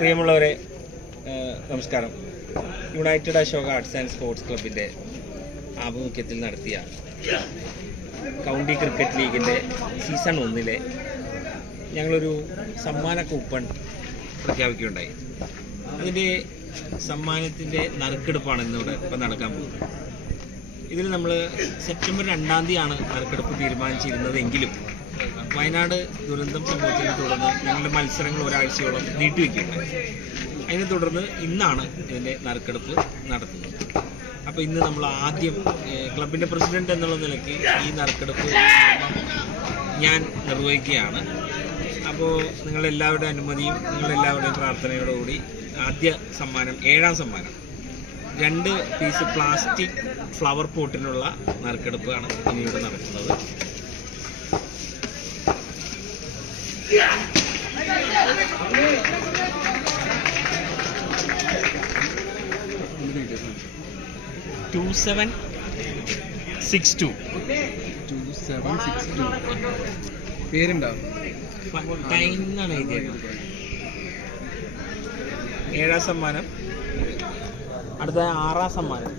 പ്രിയമുള്ളവരെ, നമസ്കാരം. United Ashoka arts and sports ക്ലബിൻ്റെ ആഭിമുഖ്യത്തിൽ നടത്തിയ കൗണ്ടി ക്രിക്കറ്റ് ലീഗിൻ്റെ സീസൺ 1 ഞങ്ങളൊരു സമ്മാന കൂപ്പൺ പ്രഖ്യാപിക്കുകയുണ്ടായി. അതിൻ്റെ സമ്മാനത്തിൻ്റെ നറുക്കെടുപ്പാണ് ഇന്നിവിടെ ഇപ്പം നടക്കാൻ പോകുന്നത്. ഇതിൽ നമ്മൾ സെപ്റ്റംബർ 2-ാം തീയതിയാണ് നറുക്കെടുപ്പ് തീരുമാനിച്ചിരുന്നതെങ്കിലും വയനാട് ദുരന്തം സംഭവിച്ചതിനെ തുടർന്ന് ഞങ്ങളുടെ മത്സരങ്ങൾ ഒരാഴ്ചയോളം നീട്ടിവെക്കുകയുണ്ടായി. അതിനെ തുടർന്ന് ഇന്നാണ് ഇതിൻ്റെ നറുക്കെടുപ്പ് നടത്തുന്നത്. അപ്പോൾ ഇന്ന് നമ്മൾ ആദ്യം ക്ലബിൻ്റെ പ്രസിഡന്റ് എന്നുള്ള നിലയ്ക്ക് ഈ നറുക്കെടുപ്പ് ഞാൻ നിർവഹിക്കുകയാണ്. അപ്പോൾ നിങ്ങളെല്ലാവരുടെയും അനുമതിയും നിങ്ങളെല്ലാവരുടെയും പ്രാർത്ഥനയോടുകൂടി ആദ്യ സമ്മാനം 7-ാം സമ്മാനം 2 പീസ് പ്ലാസ്റ്റിക് ഫ്ലവർ പോട്ടിനുള്ള നറുക്കെടുപ്പാണ് ഇനിയിവിടെ നടക്കുന്നത്. പേരുണ്ടോ? 7-ാം സമ്മാനം, അടുത്ത 6-ാം സമ്മാനം